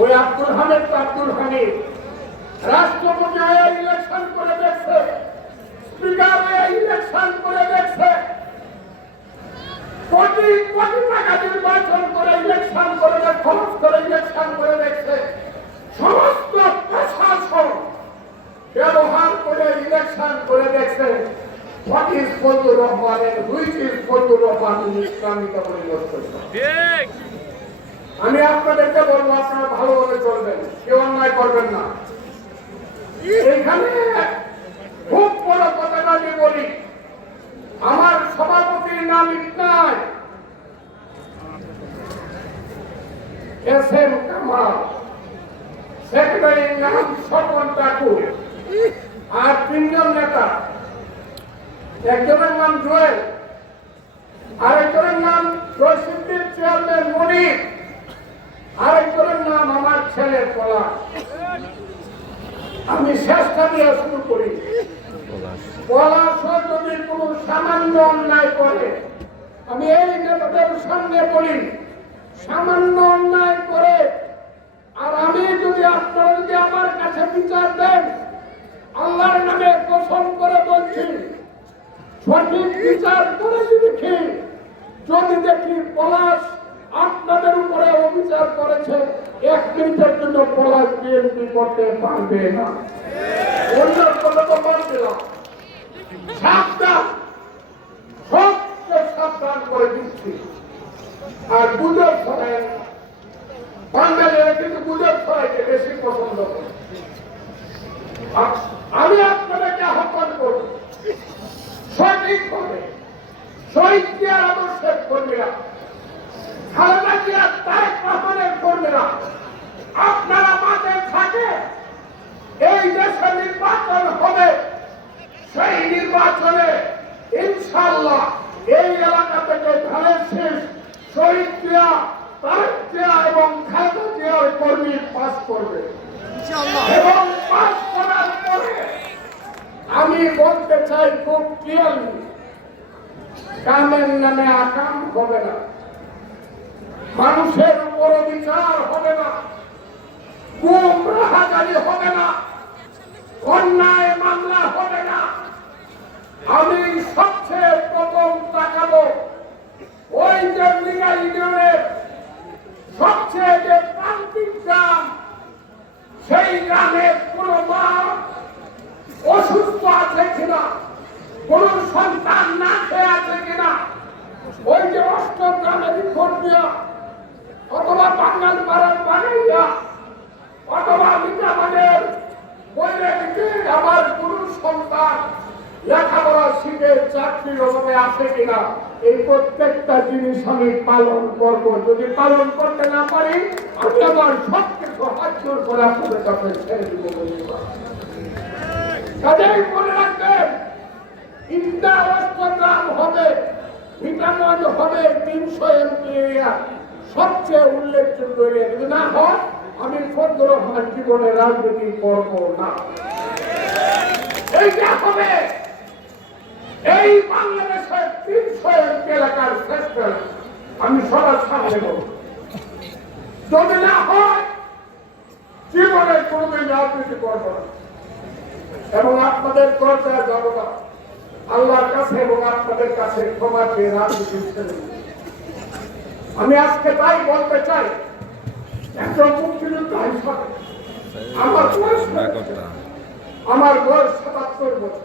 ওই আব্দুল হামিদ আব্দুল হামিদ। রাষ্ট্রপতি হয়ে ইলেকশন করে দেখছে। স্পিকার হয়ে ইলেকশন করে দেখছে। ইলেকশন করে করে ইলেকশন করে দেখছে। করে ইলেকশন করে দেখছে। ইসলামিক পরিবর্তন আমি আপনাদেরকে বলব, আপনারা ভালোভাবে চলবেন, কেউ অন্যায় করবেন না। এইখানে খুব বড় কথাটা আমি বলি, আমার সভাপতির নাম ইটনায় এস এম কামাল। সেক্রেটারির নাম স্বপন ঠাকুর। আর তিনজন নেতা। একজনের নাম জুয়েল, আরেকজনের নাম জয়সিদ্দির চেয়ারম্যান মনির। আরেকজনের নাম আমার ছেলে পলা আমি শেষটা দিয়ে শুরু করি। পলাশ যদি কোনো সামান্য অন্যায় করে, আমি এই নেতাদের সামনে বলি সামান্য অন্যায় করে, আর আমি যদি আপনারা যদি আমার কাছে বিচার দেন, আল্লাহর নামে কসম করে বলছি, সঠিক বিচার করে দেখি, যদি দেখি পলাশ আপনাদের উপরে অবিচার করেছে, এক মিনিটের জন্য পলাশ বিএনপি করতে পারবে না। অন্য কোনো তো পারবে না। সাবধান সাবধান করে দিচ্ছি। আর বাঙালিরা কিন্তু বেশি পছন্দ করে। আমি আপনাদেরকে আহ্বান আদর্শের কর্মীরা খালেদা জিয়ার তারেক রহমানের কর্মীরা আপনারা মাঠে থাকে এই দেশে নির্বাচন হবে সেই নির্বাচনে ইনশাল্লাহ এই এলাকা থেকে ধানের শেষ শহীদ তারেক এবং খালেদা কর্মী পাস করবে। এবং পাস করার পরে আমি বলতে চাই খুব ক্লিয়ারলি কামের নামে আকাম হবে না। মানুষের উপর বিচার হবে না। গুম রাহাজারি হবে না অন্যায় মামলা হবে না আমি সবচেয়ে প্রথম তাকাবো ওই যে লিগা ইউনিয়নের সবচেয়ে যে প্রান্তিক গ্রাম সেই গ্রামের কোন মা অসুস্থ আছে কিনা? কোন সন্তান না খেয়ে আছে কিনা? ওই যে অষ্টম গ্রামের কর্মীরা অথবা বাঙাল পাড়ার বাঙালিরা অথবা মিটামানের আমার কোন সন্তান লেখাপড়া শিখে চাকরির অভাবে আছে কিনা? এই প্রত্যেকটা জিনিস আমি পালন করব। যদি পালন করতে না পারি আমি আমার সব হাত জোর করে কাছে ছেড়ে দিব কাজেই মনে রাখবেন তিনটা অষ্টগ্রাম হবে, ভিটামিন হবে, তিনশো এমপি এরিয়া সবচেয়ে উল্লেখযোগ্য এরিয়া যদি না হয়, আমি ফজল রহমান জীবনে রাজনীতি করব না। এইটা হবে এই বাংলাদেশের তিনশো এমপি এলাকার শ্রেষ্ঠ আমি সবার সামনে বলব। যদি না হয় জীবনে কোনোদিন রাজনীতি করব না। এবং আপনাদের দরজায় যাব না। আল্লাহর কাছে এবং আপনাদের কাছে ক্ষমা চেয়ে রাজনীতি আমি আজকে তাই বলতে চাই একজন মুক্তিযোদ্ধা হিসাবে আমার বয়স আমার বয়স সাতাত্তর বছর।